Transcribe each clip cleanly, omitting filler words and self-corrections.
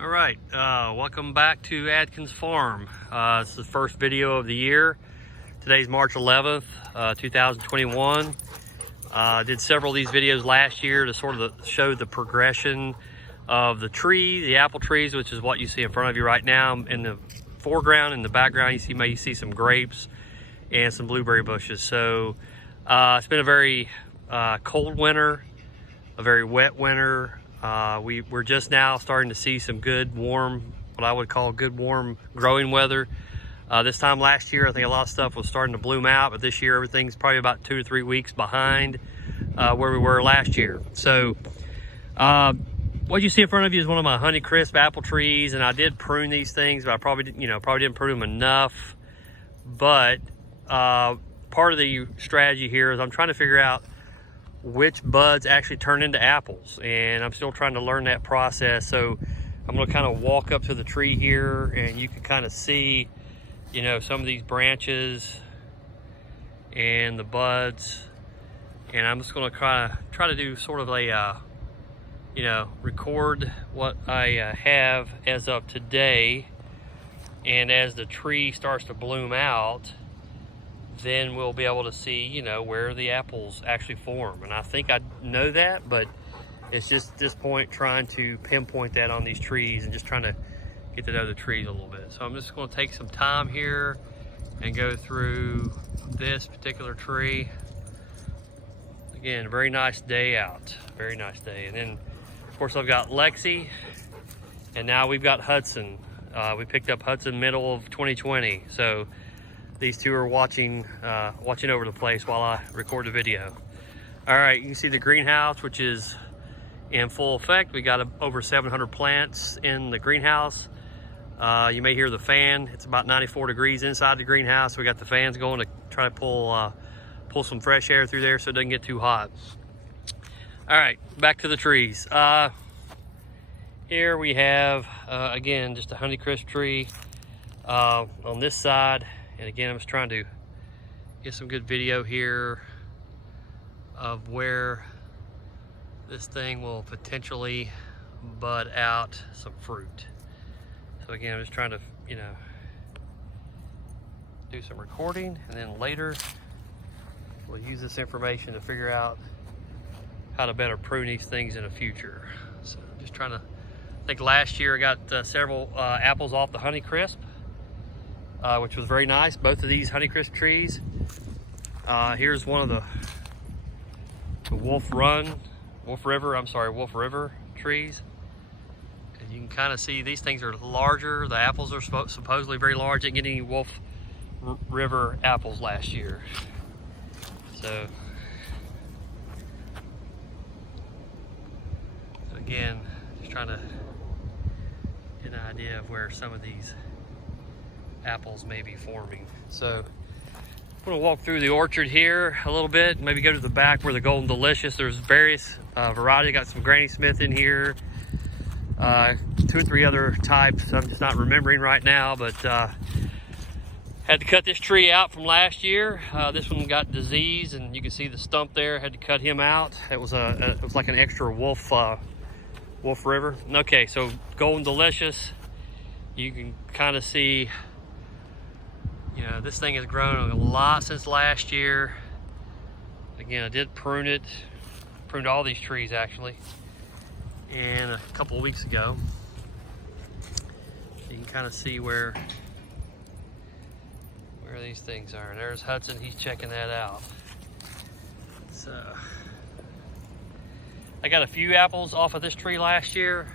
All right, welcome back to Adkins Farm. This is the first video of the year. Today's March 11th, 2021. Did several of these videos last year to sort of show the progression of the trees, the apple trees, which is what you see in front of you right now. In the foreground, in the background, you see some grapes and some blueberry bushes. So it's been a very cold winter, a very wet winter. We're just now starting to see some good warm, what I would call good warm growing weather. This time last year, I think a lot of stuff was starting to bloom out, but this year everything's probably about 2 to 3 weeks behind where we were last year. So what you see in front of you is one of my Honeycrisp apple trees, and I did prune these things, but I probably didn't prune them enough. But part of the strategy here is I'm trying to figure out which buds actually turn into apples, and I'm still trying to learn that process. So I'm going to kind of walk up to the tree here, and you can kind of see, some of these branches and the buds, and I'm just going to try to do sort of a record what I have as of today, and as the tree starts to bloom out, then we'll be able to see, where the apples actually form. And I think I know that, but it's just at this point trying to pinpoint that on these trees and just trying to get to know the trees a little bit. So I'm just going to take some time here and go through this particular tree. Again, a very nice day out, very nice day. And then, of course, I've got Lexi, and now we've got Hudson. We picked up Hudson middle of 2020. So these two are watching over the place while I record the video. All right, you can see the greenhouse, which is in full effect. We got over 700 plants in the greenhouse. You may hear the fan. It's about 94 degrees inside the greenhouse. We got the fans going to try to pull some fresh air through there so it doesn't get too hot. All right, back to the trees. Here we have, again, just a Honeycrisp tree on this side. And again, I'm just trying to get some good video here of where this thing will potentially bud out some fruit. So again, I'm just trying to, do some recording, and then later we'll use this information to figure out how to better prune these things in the future. So I'm just trying to, I think last year I got several apples off the Honeycrisp, which was very nice. Both of these Honeycrisp trees. Here's one of the Wolf River trees. And you can kind of see these things are larger. The apples are supposedly very large. Didn't get any Wolf River apples last year. So again, just trying to get an idea of where some of these apples may be forming. So I'm going to walk through the orchard here a little bit, maybe go to the back where the Golden Delicious, there's various varieties. Got some Granny Smith in here, 2 or 3 other types I'm just not remembering right now, but had to cut this tree out from last year. This one got disease, and you can see the stump there. Had to cut him out. It was like an extra Wolf River. Okay, so Golden Delicious, you can kind of see, this thing has grown a lot since last year. Again, I did pruned all these trees actually, and a couple of weeks ago. You can kind of see where these things are. And there's Hudson, he's checking that out. So I got a few apples off of this tree last year.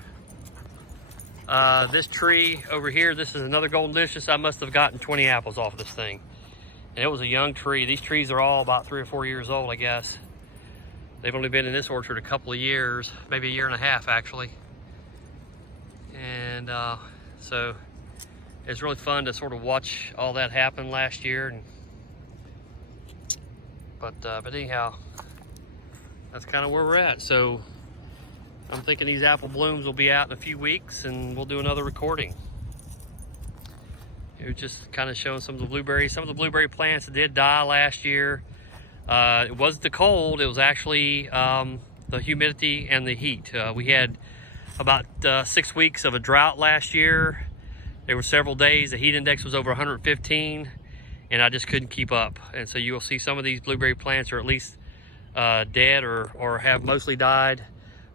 This tree over here, this is another Golden Delicious. I must have gotten 20 apples off of this thing. And it was a young tree. These trees are all about 3 or 4 years old, I guess. They've only been in this orchard a couple of years, maybe a year and a half actually. And so it's really fun to sort of watch all that happen last year. But anyhow, that's kind of where we're at. So I'm thinking these apple blooms will be out in a few weeks, and we'll do another recording. It was just kind of showing some of the blueberries. Some of the blueberry plants did die last year. It wasn't the cold, it was actually the humidity and the heat. We had about 6 weeks of a drought last year. There were several days the heat index was over 115, and I just couldn't keep up. And so you will see some of these blueberry plants are at least dead or have mostly died,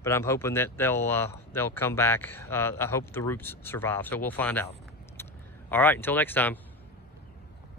but I'm hoping that they'll come back. I hope the roots survive, so we'll find out. All right, until next time.